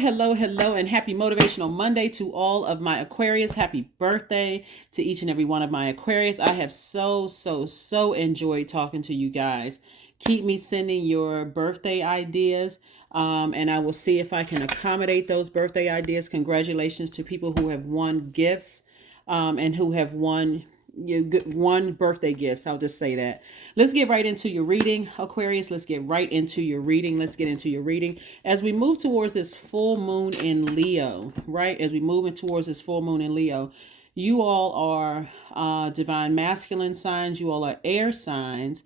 hello, and happy Motivational Monday to all of my Aquarius. Happy birthday to each and every one of my Aquarius. I have so enjoyed talking to you guys. Keep me sending your birthday ideas, and I will see if I can accommodate those birthday ideas. Congratulations to people who have won gifts and who have won one birthday gifts. I'll just say that. Let's get right into your reading, Aquarius. Let's get right into your reading. Let's get into your reading as we move towards this full moon in Leo, right? As we move in towards this full moon in Leo, you all are divine masculine signs. You all are air signs.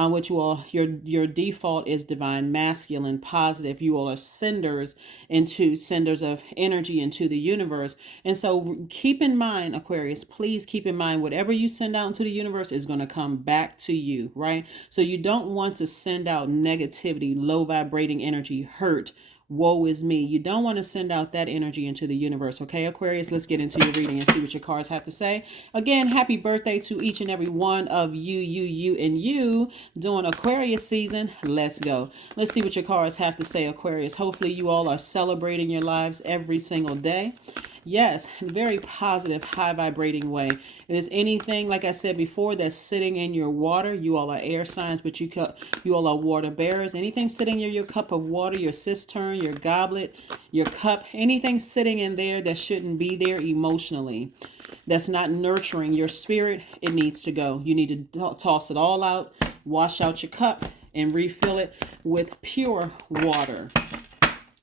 Which you all, your default is divine masculine positive. You all are senders of energy into the universe. And so keep in mind, Aquarius, please keep in mind whatever you send out into the universe is going to come back to you, right? So you don't want to send out negativity, low vibrating energy, hurt, woe is me. You don't want to send out that energy into the universe. Okay, Aquarius, let's get into your reading and see what your cards have to say. Again, happy birthday to each and every one of you, and you during Aquarius season. Let's go. Let's see what your cards have to say, Aquarius. Hopefully you all are celebrating your lives every single day. Yes, very positive, high vibrating way. If there's anything, like I said before, that's sitting in your water, you all are air signs, but you all are water bearers. Anything sitting in your cup of water, your cistern, your goblet, your cup, anything sitting in there that shouldn't be there emotionally, that's not nurturing your spirit, it needs to go. You need to toss it all out, wash out your cup, and refill it with pure water.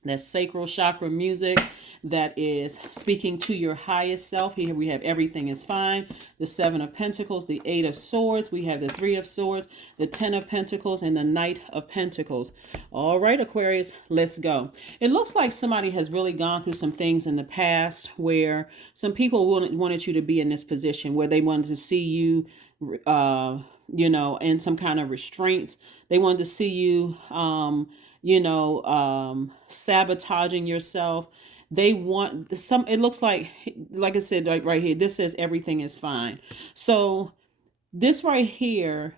That's sacral chakra music that is speaking to your highest self. Here we have everything is fine. The 7 of Pentacles, the 8 of Swords. We have the 3 of Swords, the 10 of Pentacles, and the Knight of Pentacles. All right, Aquarius, let's go. It looks like somebody has really gone through some things in the past where some people wanted you to be in this position where they wanted to see you, in some kind of restraints. They wanted to see you, sabotaging yourself. They want some, it looks like I said, right here, this says everything is fine. So this right here,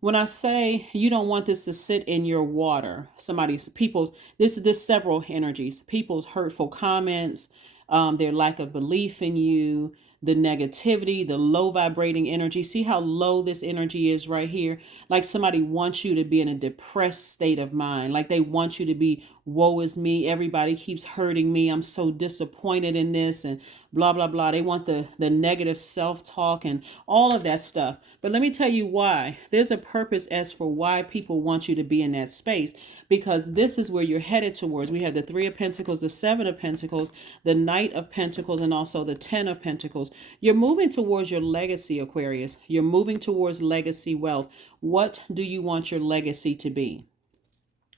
when I say you don't want this to sit in your water, this several energies, people's hurtful comments, their lack of belief in you, the negativity, the low vibrating energy. See how low this energy is right here? Like somebody wants you to be in a depressed state of mind. Like they want you to be, woe is me. Everybody keeps hurting me. I'm so disappointed in this and blah, blah, blah. They want the negative self-talk and all of that stuff. But let me tell you why. There's a purpose as for why people want you to be in that space, because this is where you're headed towards. We have the 3 of Pentacles, the 7 of Pentacles, the Knight of Pentacles, and also the 10 of Pentacles. You're moving towards your legacy, Aquarius. You're moving towards legacy wealth. What do you want your legacy to be?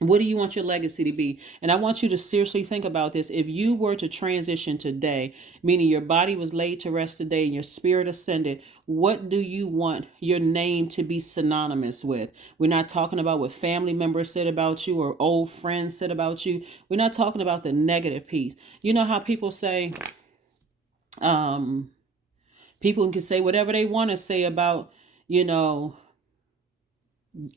What do you want your legacy to be? And I want you to seriously think about this. If you were to transition today, meaning your body was laid to rest today and your spirit ascended, what do you want your name to be synonymous with? We're not talking about what family members said about you or old friends said about you. We're not talking about the negative piece. You know how people say, people can say whatever they want to say about,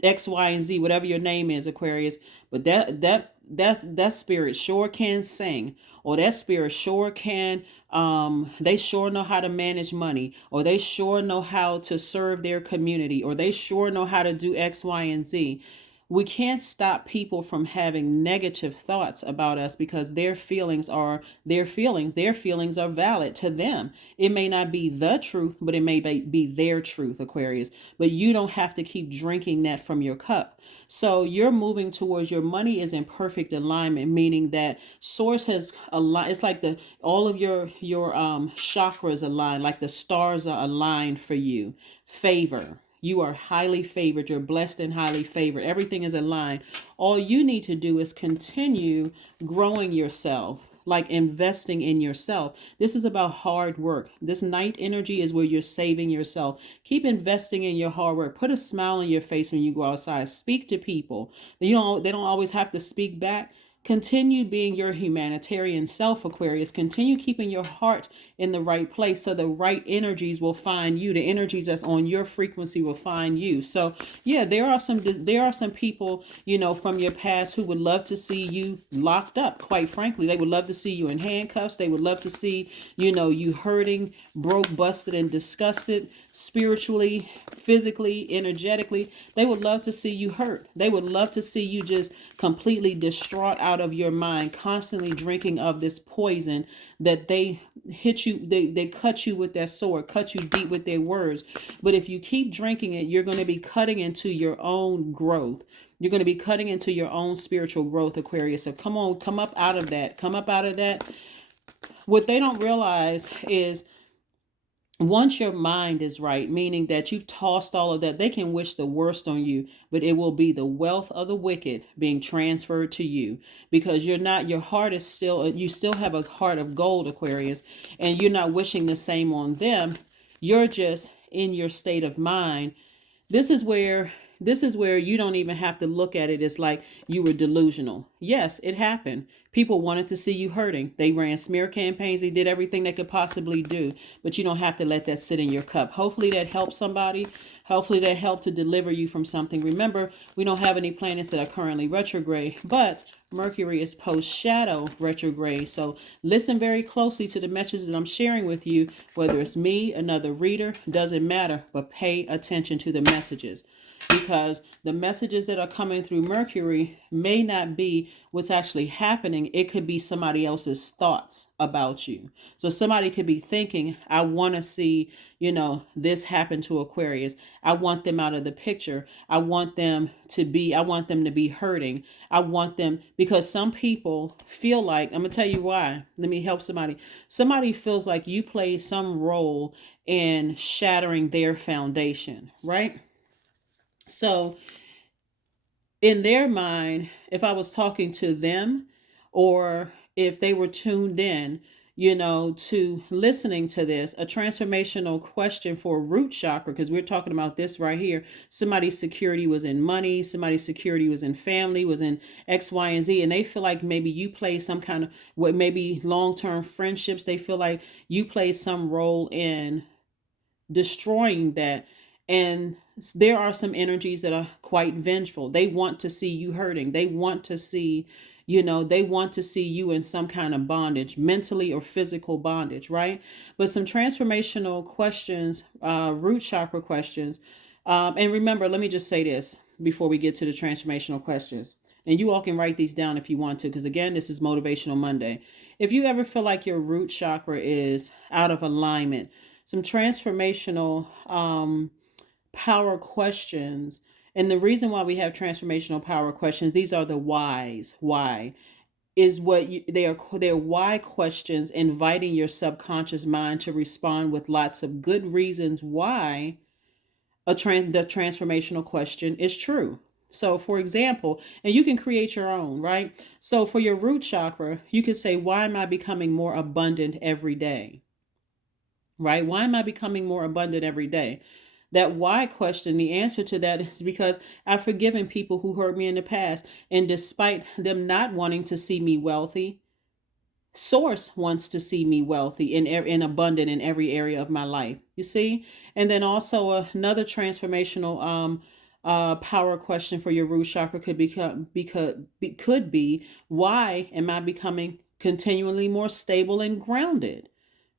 X, Y, and Z, whatever your name is, Aquarius, but that spirit sure can sing, or that spirit sure can, they sure know how to manage money, or they sure know how to serve their community, or they sure know how to do X, Y, and Z. We can't stop people from having negative thoughts about us because their feelings are their feelings. Their feelings are valid to them. It may not be the truth, but it may be their truth, Aquarius. But you don't have to keep drinking that from your cup. So you're moving towards, your money is in perfect alignment, meaning that source has aligned. It's like all of your chakras align, like the stars are aligned for you. Favor. You are highly favored. You're blessed and highly favored. Everything is aligned. All you need to do is continue growing yourself, like investing in yourself. This is about hard work. This night energy is where you're saving yourself. Keep investing in your hard work. Put a smile on your face when you go outside. Speak to people. They don't always have to speak back. Continue being your humanitarian self, Aquarius. Continue keeping your heart in the right place so the right energies will find you. The energies that's on your frequency will find you. So yeah, there are some people, from your past who would love to see you locked up. Quite frankly, they would love to see you in handcuffs. They would love to see, you hurting, broke, busted, and disgusted, spiritually, physically, energetically. They would love to see you hurt. They would love to see you just completely distraught out of your mind, constantly drinking of this poison that they hit you, they cut you with their sword, cut you deep with their words. But if you keep drinking it, you're going to be cutting into your own growth. You're going to be cutting into your own spiritual growth, Aquarius. So come on, come up out of that. Come up out of that. What they don't realize is once your mind is right, meaning that you've tossed all of that, they can wish the worst on you, but it will be the wealth of the wicked being transferred to you, because your heart is still, you still have a heart of gold, Aquarius, and you're not wishing the same on them. You're just in your state of mind. This is where you don't even have to look at it as like you were delusional. Yes, it happened. People wanted to see you hurting. They ran smear campaigns. They did everything they could possibly do, but you don't have to let that sit in your cup. Hopefully that helps somebody. Hopefully that helped to deliver you from something. Remember, we don't have any planets that are currently retrograde, but Mercury is post-shadow retrograde. So listen very closely to the messages that I'm sharing with you, whether it's me, another reader, doesn't matter, but pay attention to the messages, because the messages that are coming through Mercury may not be what's actually happening. It could be somebody else's thoughts about you. So somebody could be thinking, I want to see, this happen to Aquarius. I want them out of the picture. I want them to be hurting. I want them, because some people feel like, I'm going to tell you why. Let me help somebody. Somebody feels like you played some role in shattering their foundation, right? So in their mind, if I was talking to them, or if they were tuned in, to listening to this, a transformational question for root chakra, because we're talking about this right here. Somebody's security was in money. Somebody's security was in family, was in X, Y, and Z. And they feel like maybe you play some kind of, what maybe long-term friendships. They feel like you play some role in destroying that. And there are some energies that are quite vengeful. They want to see you hurting. They want to see, they want to see you in some kind of bondage, mentally or physical bondage, right? But some transformational questions, root chakra questions. And remember, let me just say this before we get to the transformational questions. And you all can write these down if you want to, because again, this is Motivational Monday. If you ever feel like your root chakra is out of alignment, some transformational power questions. And the reason why we have transformational power questions, these are the whys. Why is what they're why questions, inviting your subconscious mind to respond with lots of good reasons why the transformational question is true. So for example, and you can create your own, right? So for your root chakra, you could say, why am I becoming more abundant every day? Right? Why am I becoming more abundant every day? That why question, the answer to that is because I've forgiven people who hurt me in the past. And despite them not wanting to see me wealthy, Source wants to see me wealthy in abundant in every area of my life. You see? And then also another transformational power question for your root chakra could be, why am I becoming continually more stable and grounded?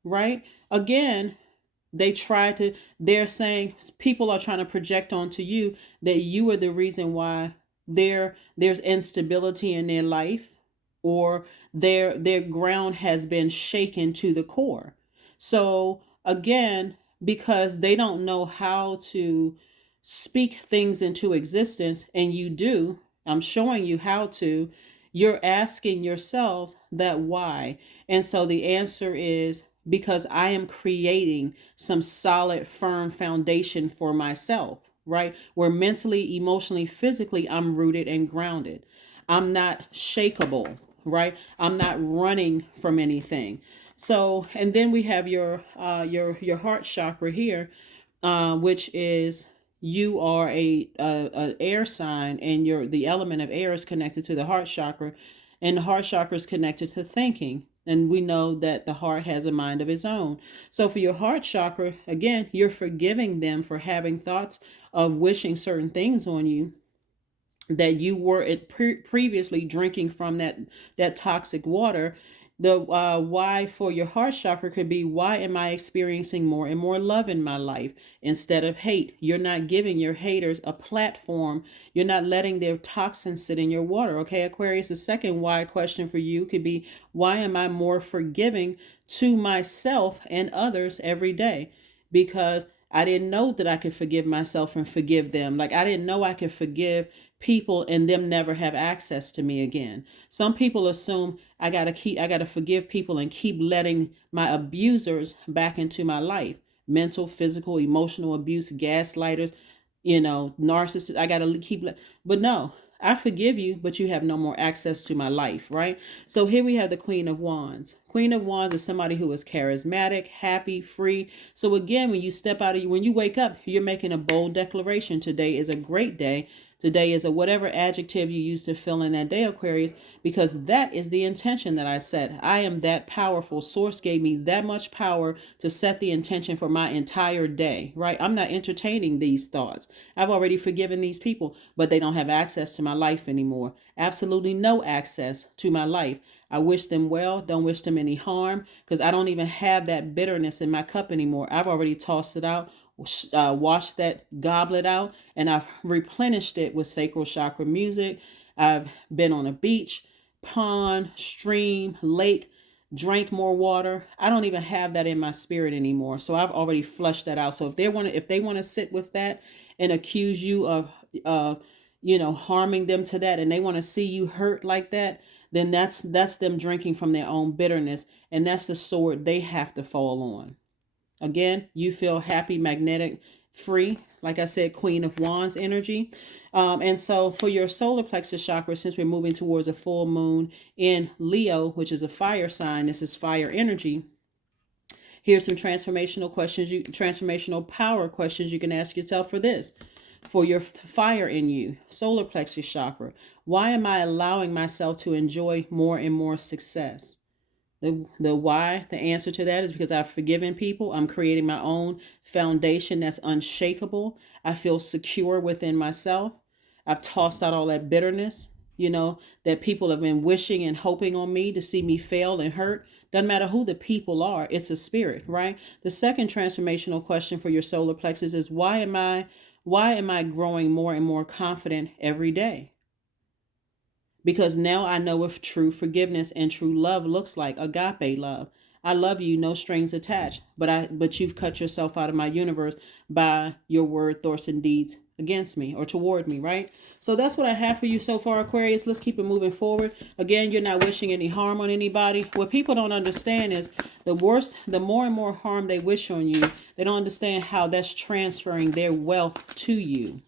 Right? Again, they're saying, people are trying to project onto you that you are the reason why there's instability in their life, or their ground has been shaken to the core. So again, because they don't know how to speak things into existence, and you do, I'm showing you how to, you're asking yourself that why. And so the answer is, because I am creating some solid, firm foundation for myself, right? Where mentally, emotionally, physically, I'm rooted and grounded. I'm not shakable, right? I'm not running from anything. So, and then we have your heart chakra here, which is, you are a air sign, and the element of air is connected to the heart chakra. And the heart chakra is connected to thinking. And we know that the heart has a mind of its own. So for your heart chakra, again, you're forgiving them for having thoughts of wishing certain things on you that you were previously drinking from that toxic water. The why for your heart chakra could be, why am I experiencing more and more love in my life instead of hate? You're not giving your haters a platform. You're not letting their toxins sit in your water. Okay, Aquarius, the second why question for you could be, why am I more forgiving to myself and others every day? Because I didn't know that I could forgive myself and forgive them. Like, I didn't know I could forgive people and them never have access to me again. Some people assume I gotta forgive people and keep letting my abusers back into my life. Mental, physical, emotional abuse, gaslighters, narcissists. I gotta but no, I forgive you, but you have no more access to my life, right? So here we have the Queen of Wands. Queen of Wands is somebody who is charismatic, happy, free. So again, when you wake up, you're making a bold declaration. Today is a great day. Today is a whatever adjective you use to fill in that day, Aquarius, because that is the intention that I set. I am that powerful. Source gave me that much power to set the intention for my entire day, right? I'm not entertaining these thoughts. I've already forgiven these people, but they don't have access to my life anymore. Absolutely no access to my life. I wish them well, don't wish them any harm, because I don't even have that bitterness in my cup anymore. I've already tossed it out. Washed that goblet out, and I've replenished it with sacral chakra music. I've been on a beach, pond, stream, lake, drank more water. I don't even have that in my spirit anymore. So I've already flushed that out. So if they want to sit with that and accuse you of harming them to that, and they want to see you hurt like that, then that's them drinking from their own bitterness, and that's the sword they have to fall on. Again, you feel happy, magnetic, free. Like I said, Queen of Wands energy. And so for your solar plexus chakra, since we're moving towards a full moon in Leo, which is a fire sign, this is fire energy. Here's some transformational power questions you can ask yourself for this. For your fire in you, solar plexus chakra, why am I allowing myself to enjoy more and more success? The why, the answer to that is because I've forgiven people. I'm creating my own foundation that's unshakable. I feel secure within myself. I've tossed out all that bitterness, that people have been wishing and hoping on me to see me fail and hurt. Doesn't matter who the people are, it's a spirit, right? The second transformational question for your solar plexus is, why am I growing more and more confident every day? Because now I know what true forgiveness and true love looks like, agape love. I love you, no strings attached, but you've cut yourself out of my universe by your word, thoughts, and deeds against me or toward me, right? So that's what I have for you so far, Aquarius. Let's keep it moving forward. Again, you're not wishing any harm on anybody. What people don't understand is the more and more harm they wish on you, they don't understand how that's transferring their wealth to you.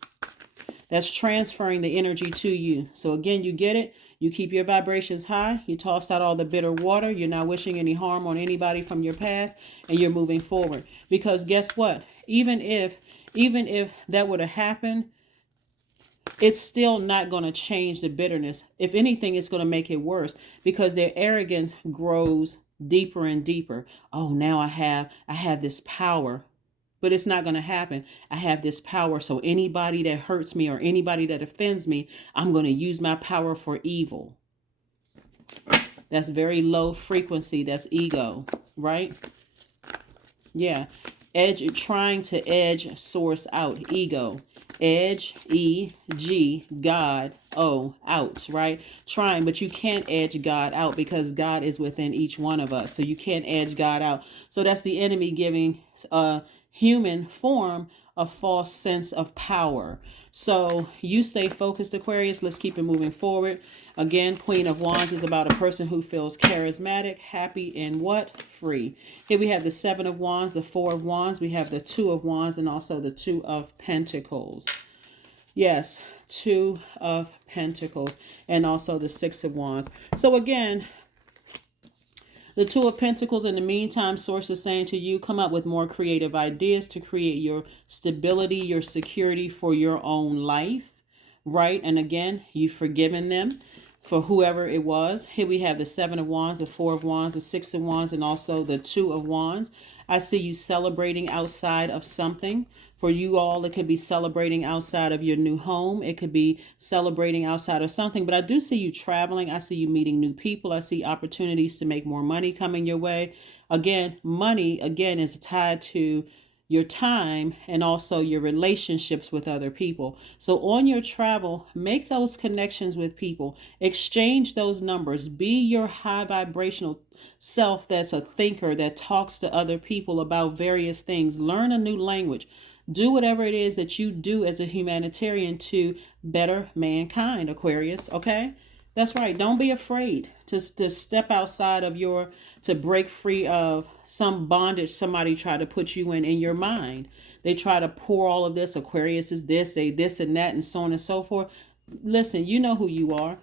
That's transferring the energy to you. So again, you get it. You keep your vibrations high. You tossed out all the bitter water. You're not wishing any harm on anybody from your past, and you're moving forward. Because guess what? Even if that would have happened, it's still not going to change the bitterness. If anything, it's going to make it worse, because their arrogance grows deeper and deeper. Oh, now I have this power. But it's not going to happen. I have this power, so anybody that hurts me or anybody that offends me, I'm going to use my power for evil. That's very low frequency. That's ego, right? Yeah. Trying to edge source out. Ego. Edge, E-G, God, O, out, right? Trying, but you can't edge God out because God is within each one of us. So you can't edge God out. So that's the enemy giving human form a false sense of power. So you stay focused, Aquarius. Let's keep it moving forward. Again, Queen of Wands is about a person who feels charismatic, happy, and what? Free. Here we have the Seven of Wands, the Four of Wands. We have the Two of Wands and also the Two of Pentacles. Yes, Two of Pentacles and also the Six of Wands. So again, the Two of Pentacles, in the meantime, Source is saying to you, come up with more creative ideas to create your stability, your security for your own life, right? And again, you've forgiven them. for whoever it was. Here we have the Seven of Wands, the Four of Wands, the Six of Wands, and also the Two of Wands. I see you celebrating outside of something. For you all, it could be celebrating outside of your new home. It could be celebrating outside of something. But I do see you traveling. I see you meeting new people. I see opportunities to make more money coming your way. Again, money, again, is tied to your time and also your relationships with other people. So on your travel, make those connections with people, exchange those numbers, be your high vibrational self that's a thinker that talks to other people about various things. Learn a new language. Do whatever it is that you do as a humanitarian to better mankind, Aquarius, okay? That's right. Don't be afraid to step outside of to break free of some bondage somebody tried to put you in your mind. They try to pour all of this. Aquarius is this, they this and that, and so on and so forth. Listen, you know who you are.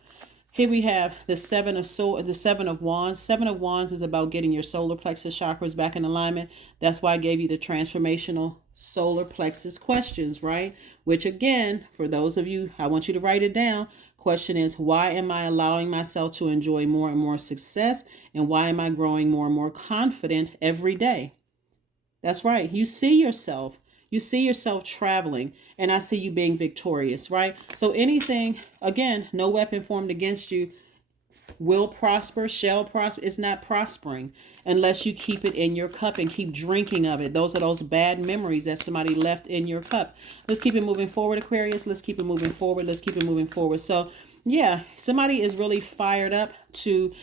Here we have the Seven of Wands. Seven of Wands is about getting your solar plexus chakras back in alignment. That's why I gave you the transformational solar plexus questions, right? Which again, for those of you, I want you to write it down. Question is, why am I allowing myself to enjoy more and more success? And why am I growing more and more confident every day? That's right. You see yourself. You see yourself traveling, and I see you being victorious, right? So anything, again, no weapon formed against you will prosper, shall prosper. It's not prospering unless you keep it in your cup and keep drinking of it. Those are those bad memories that somebody left in your cup. Let's keep it moving forward, Aquarius. Let's keep it moving forward. Let's keep it moving forward. So yeah, somebody is really fired up to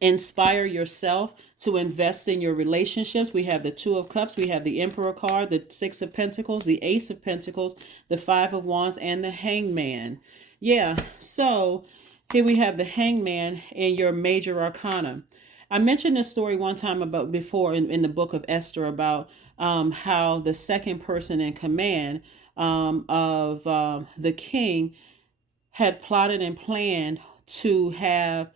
inspire yourself to invest in your relationships. We have the Two of Cups, we have the Emperor card, the Six of Pentacles, the Ace of Pentacles, the Five of Wands, and the Hangman. Yeah, so here we have the Hangman in your major arcana. I mentioned this story one time about before in the book of Esther about how the second person in command of the king had plotted and planned to have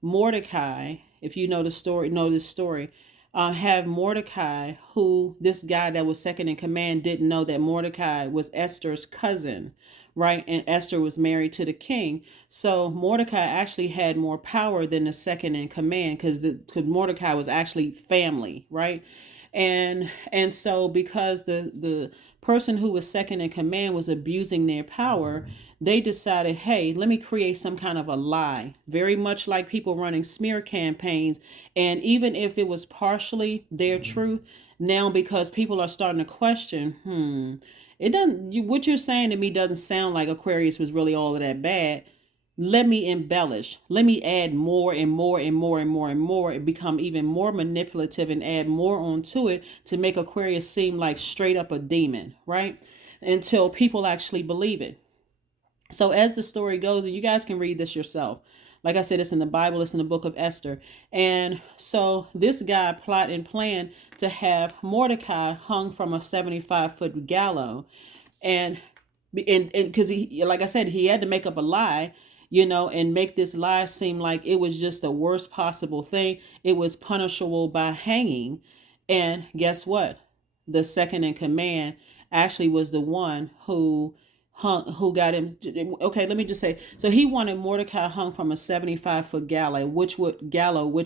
Mordecai, if you know this story, have Mordecai, who this guy that was second in command didn't know that Mordecai was Esther's cousin, right? And Esther was married to the king. So Mordecai actually had more power than the second in command because Mordecai was actually family, right? And so because the person who was second in command was abusing their power, they decided, hey, let me create some kind of a lie, very much like people running smear campaigns. And even if it was partially their truth, now because people are starting to question, it doesn't, what you're saying to me doesn't sound like Aquarius was really all of that bad. Let me embellish. Let me add more and more and more and more and more and become even more manipulative and add more onto it to make Aquarius seem like straight up a demon, right? Until people actually believe it. So as the story goes, and you guys can read this yourself. Like I said, it's in the Bible, it's in the book of Esther. And so this guy plot and plan to have Mordecai hung from a 75-foot gallows. And because he, like I said, he had to make up a lie, and make this lie seem like it was just the worst possible thing. It was punishable by hanging. And guess what? The second in command actually was the one who got him. Okay, let me just say, so he wanted Mordecai hung from a 75-foot gallows, which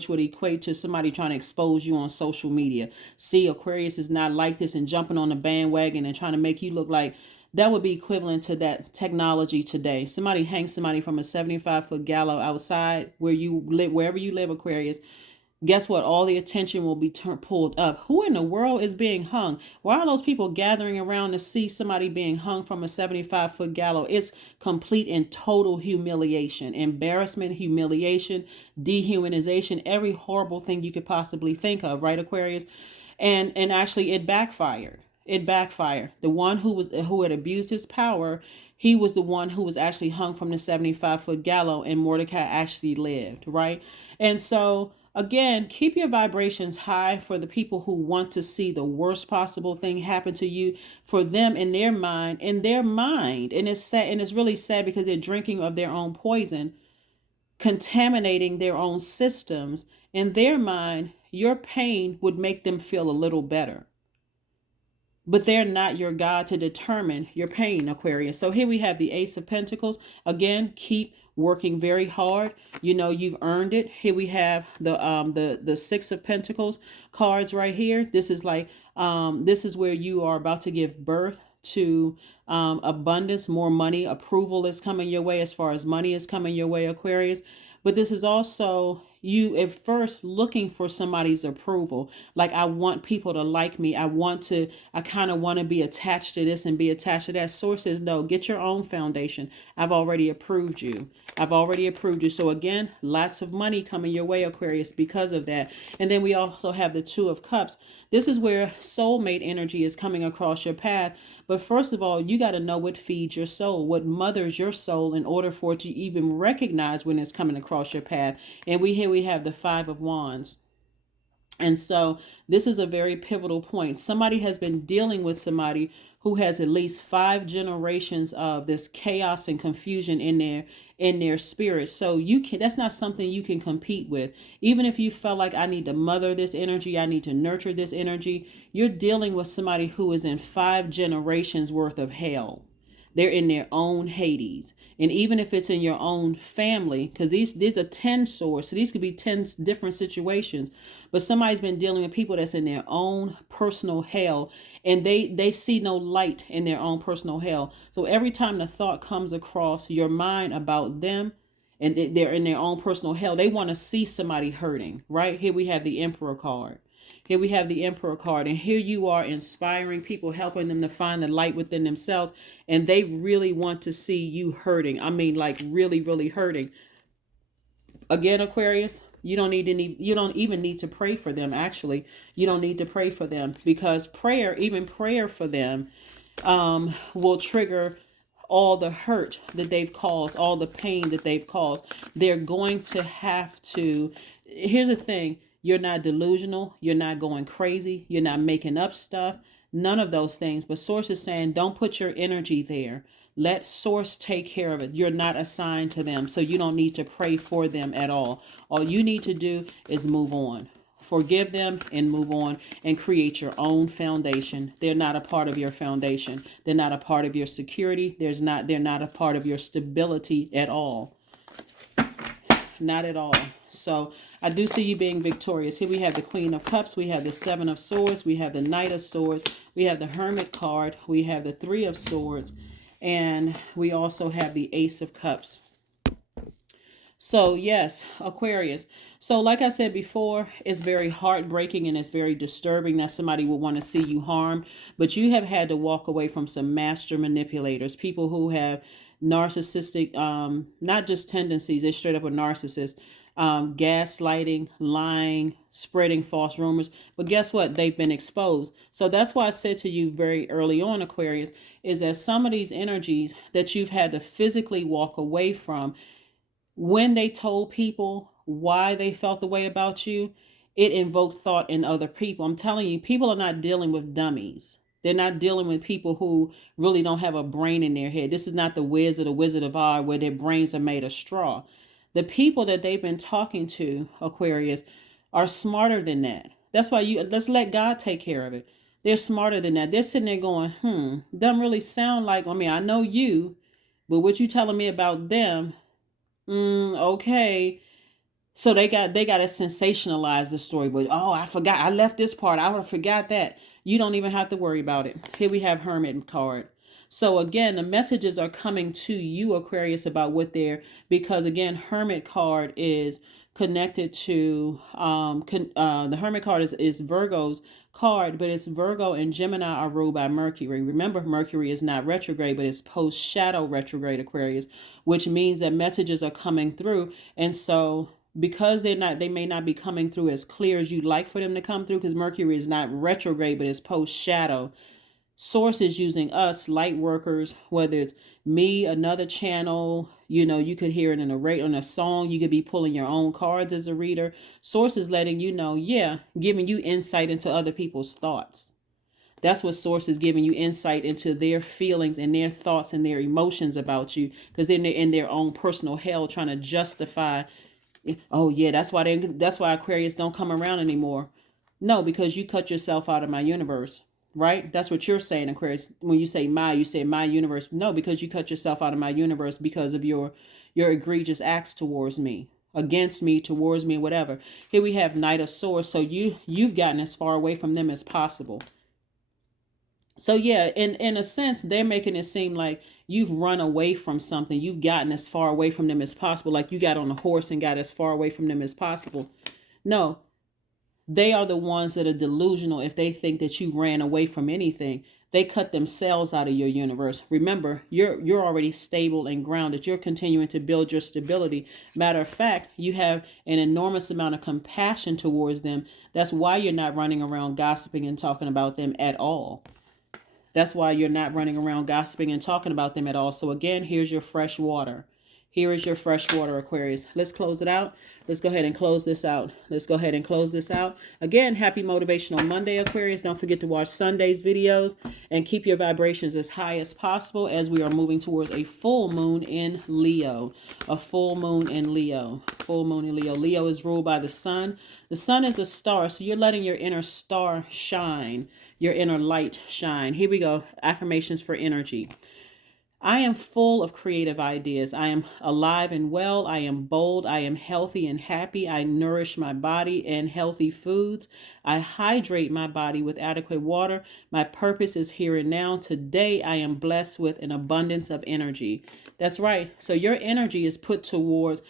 would equate to somebody trying to expose you on social media. See, Aquarius is not like this, and jumping on the bandwagon and trying to make you look like. That would be equivalent to that technology today. Somebody hangs somebody from a 75-foot gallows outside where you live, wherever you live, Aquarius. Guess what? All the attention will be pulled up. Who in the world is being hung? Why are those people gathering around to see somebody being hung from a 75-foot gallows? It's complete and total humiliation, embarrassment, humiliation, dehumanization, every horrible thing you could possibly think of, right, Aquarius? And actually it backfired. It backfired. The one who had abused his power, he was the one who was actually hung from the 75-foot gallows, and Mordecai actually lived, right? And so again, keep your vibrations high for the people who want to see the worst possible thing happen to you, for them in their mind. And it's sad, and it's really sad because they're drinking of their own poison, contaminating their own systems. In their mind, your pain would make them feel a little better. but they're not your God to determine your pain, Aquarius. So here we have the Ace of Pentacles. Again, keep working very hard. You know, you've earned it. Here we have the Six of Pentacles cards right here. This is like this is where you are about to give birth to abundance, more money. Approval is coming your way as far as money is coming your way, Aquarius. But this is also you at first looking for somebody's approval. Like, I want people to like me. I kind of want to be attached to this and be attached to that. Source says, no, get your own foundation. I've already approved you. I've already approved you. So again, lots of money coming your way, Aquarius, because of that. And then we also have the Two of Cups. This is where soulmate energy is coming across your path. But first of all, you got to know what feeds your soul, what mothers your soul, in order for it to even recognize when it's coming across your path. And here we have the Five of Wands. And so this is a very pivotal point. Somebody has been dealing with somebody who has at least 5 generations of this chaos and confusion in their spirit. So that's not something you can compete with. Even if you felt like, I need to mother this energy, I need to nurture this energy, you're dealing with somebody who is in 5 generations worth of hell. They're in their own Hades. And even if it's in your own family, because these are 10 swords, so these could be 10 different situations. But somebody's been dealing with people that's in their own personal hell, and they see no light in their own personal hell. So every time the thought comes across your mind about them, and they're in their own personal hell, they want to see somebody hurting, right? Here we have the Emperor card. Here we have the Emperor card, and here you are inspiring people, helping them to find the light within themselves, and they really want to see you hurting. I mean, like really, really hurting. Again, Aquarius, you don't even need to pray for them. Actually, you don't need to pray for them, because even prayer for them will trigger all the hurt that they've caused, all the pain that they've caused. They're going to have to. Here's the thing. You're not delusional. You're not going crazy. You're not making up stuff. None of those things. But Source is saying, don't put your energy there. Let Source take care of it. You're not assigned to them, so you don't need to pray for them at all. All you need to do is move on. Forgive them and move on and create your own foundation. They're not a part of your foundation. They're not a part of your security. They're not a part of your stability at all. Not at all. So I do see you being victorious. Here we have the Queen of Cups. We have the Seven of Swords. We have the Knight of Swords. We have the Hermit card. We have the Three of Swords. And we also have the Ace of Cups. So yes, Aquarius. So like I said before, it's very heartbreaking and it's very disturbing that somebody would want to see you harmed. But you have had to walk away from some master manipulators, people who have narcissistic, not just tendencies, they're straight up a narcissist. Gaslighting, lying, spreading false rumors. But guess what? They've been exposed. So that's why I said to you very early on, Aquarius, is that some of these energies that you've had to physically walk away from, when they told people why they felt the way about you, it invoked thought in other people. I'm telling you, people are not dealing with dummies. They're not dealing with people who really don't have a brain in their head. This is not the Wiz or the Wizard of Oz where their brains are made of straw. The people that they've been talking to, Aquarius, are smarter than that. That's why let's let God take care of it. They're smarter than that. They're sitting there going, doesn't really sound like, I know you, but what you telling me about them, okay. So they got to sensationalize the story. But, I forgot, I left this part. I forgot that. You don't even have to worry about it. Here we have Hermit card. So again, the messages are coming to you, Aquarius, about what because again, Hermit card is connected to, the Hermit card is Virgo's card, but it's Virgo and Gemini are ruled by Mercury. Remember, Mercury is not retrograde, but it's post-shadow retrograde, Aquarius, which means that messages are coming through. And so because they may not be coming through as clear as you'd like for them to come through, because Mercury is not retrograde, but it's post-shadow. Source is using us, light workers, whether it's me, another channel, you could hear it in on a song. You could be pulling your own cards as a reader. Source is letting you know, giving you insight into other people's thoughts. That's what Source is giving you, insight into their feelings and their thoughts and their emotions about you, because they're in their own personal hell trying to justify, that's why Aquarius don't come around anymore. No, because you cut yourself out of my universe. right? That's what you're saying, Aquarius. When you say you say my universe. No, because you cut yourself out of my universe because of your egregious acts towards me, against me, towards me, whatever. Here we have Knight of Swords. So you've gotten as far away from them as possible. So yeah, in a sense, they're making it seem like you've run away from something. You've gotten as far away from them as possible. Like you got on a horse and got as far away from them as possible. No, they are the ones that are delusional if they think that you ran away from anything. They cut themselves out of your universe. Remember, you're already stable and grounded. You're continuing to build your stability. Matter of fact, you have an enormous amount of compassion towards them. That's why you're not running around gossiping and talking about them at all. That's why you're not running around gossiping and talking about them at all. So again, here's your fresh water. Here is your fresh water, Aquarius. Let's close it out. Let's go ahead and close this out. Let's go ahead and close this out. Again, happy Motivational Monday, Aquarius. Don't forget to watch Sunday's videos and keep your vibrations as high as possible as we are moving towards a full moon in Leo. A full moon in Leo. Full moon in Leo. Leo is ruled by the sun. The sun is a star, so you're letting your inner star shine. Your inner light shine. Here we go. Affirmations for energy. I am full of creative ideas. I am alive and well. I am bold. I am healthy and happy. I nourish my body in healthy foods. I hydrate my body with adequate water. My purpose is here and now. Today, I am blessed with an abundance of energy. That's right. So your energy is put towards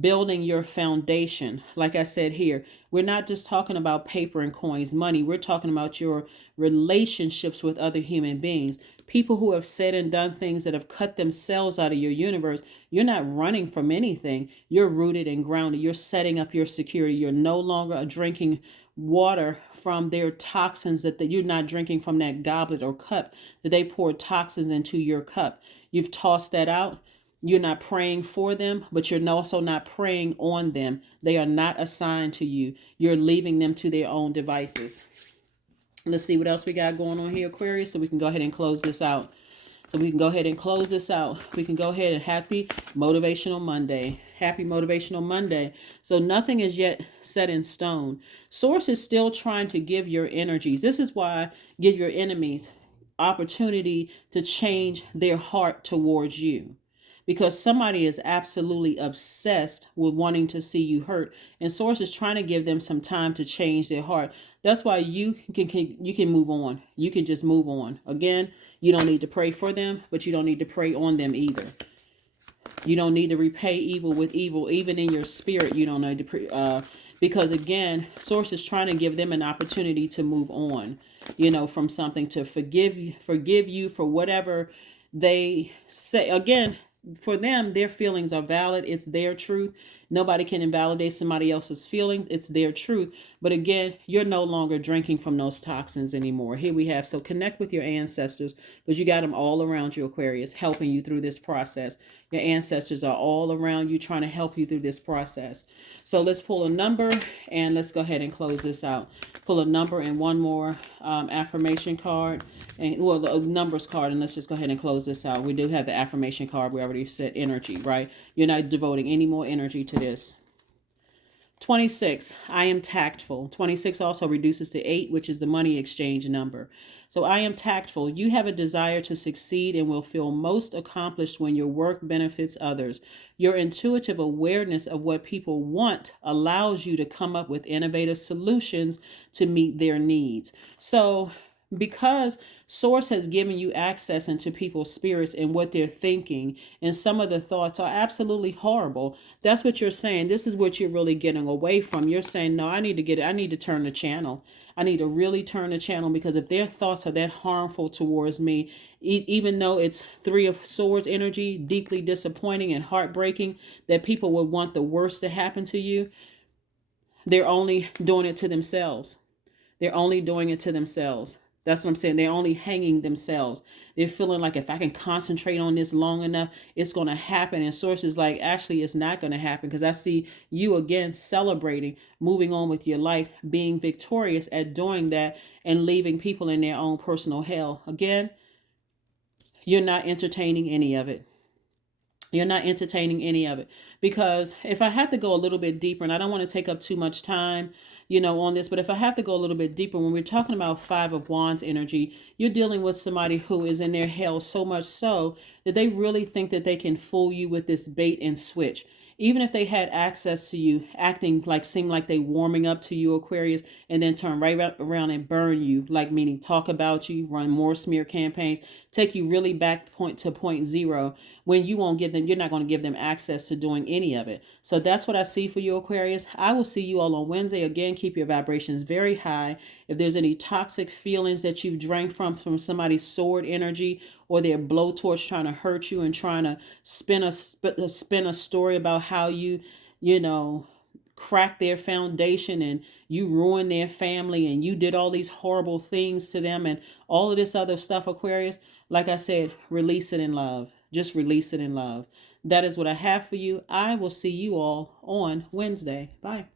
building your foundation. Like I said here, we're not just talking about paper and coins, money. We're talking about your relationships with other human beings. People who have said and done things that have cut themselves out of your universe. You're not running from anything. You're rooted and grounded. You're setting up your security. You're no longer drinking water from their toxins that you're not drinking from that goblet or cup that they poured toxins into your cup. You've tossed that out. You're not praying for them, but you're also not praying on them. They are not assigned to you. You're leaving them to their own devices. Let's see what else we got going on here, Aquarius, so we can go ahead and close this out. We can go ahead and happy Motivational Monday. Happy Motivational Monday. So nothing is yet set in stone. Source is still trying to give your energies. This is why give your enemies opportunity to change their heart towards you. Because somebody is absolutely obsessed with wanting to see you hurt, and Source is trying to give them some time to change their heart. That's why you can move on. You can just move on. Again, you don't need to pray for them, but you don't need to pray on them either. You don't need to repay evil with evil, even in your spirit. You don't need to because again, Source is trying to give them an opportunity to move on. From something, to forgive you for whatever they say. Again, for them, their feelings are valid. It's their truth. Nobody can invalidate somebody else's feelings. It's their truth. But again, you're no longer drinking from those toxins anymore. Here we have, so connect with your ancestors, because you got them all around you, Aquarius, helping you through this process. Your ancestors are all around you, trying to help you through this process. So let's pull a number and let's go ahead and close this out. Pull a number and one more affirmation card, and the numbers card, and let's just go ahead and close this out. We do have the affirmation card. We already said energy, right? You're not devoting any more energy to this. 26, I am tactful. 26 also reduces to 8, which is the money exchange number. So I am tactful. You have a desire to succeed and will feel most accomplished when your work benefits others. Your intuitive awareness of what people want allows you to come up with innovative solutions to meet their needs. So because Source has given you access into people's spirits and what they're thinking, and some of the thoughts are absolutely horrible. That's what you're saying. This is what you're really getting away from. You're saying, no, I need to turn the channel. I need to really turn the channel, because if their thoughts are that harmful towards me, even though it's 3 of Swords energy, deeply disappointing and heartbreaking, that people would want the worst to happen to you, they're only doing it to themselves. They're only doing it to themselves. That's what I'm saying. They're only hanging themselves. They're feeling like, if I can concentrate on this long enough, it's going to happen. And Source is like, actually, it's not going to happen, because I see you again celebrating, moving on with your life, being victorious at doing that, and leaving people in their own personal hell. Again, you're not entertaining any of it. You're not entertaining any of it. Because if I have to go a little bit deeper, and I don't want to take up too much time, on this, but if I have to go a little bit deeper, when we're talking about Five of Wands energy, you're dealing with somebody who is in their hell so much so that they really think that they can fool you with this bait and switch. Even if they had access to you, acting like, seem like they warming up to you, Aquarius, and then turn right around and burn you, like meaning talk about you, run more smear campaigns, take you really back to point zero, when you won't give them, you're not going to give them access to doing any of it. So that's what I see for you, Aquarius. I will see you all on Wednesday. Again, keep your vibrations very high. If there's any toxic feelings that you've drank from somebody's sword energy, or their blowtorch trying to hurt you and trying to spin a story about how you know, crack their foundation and you ruined their family and you did all these horrible things to them and all of this other stuff, Aquarius, like I said, release it in love. Just release it in love. That is what I have for you. I will see you all on Wednesday. Bye.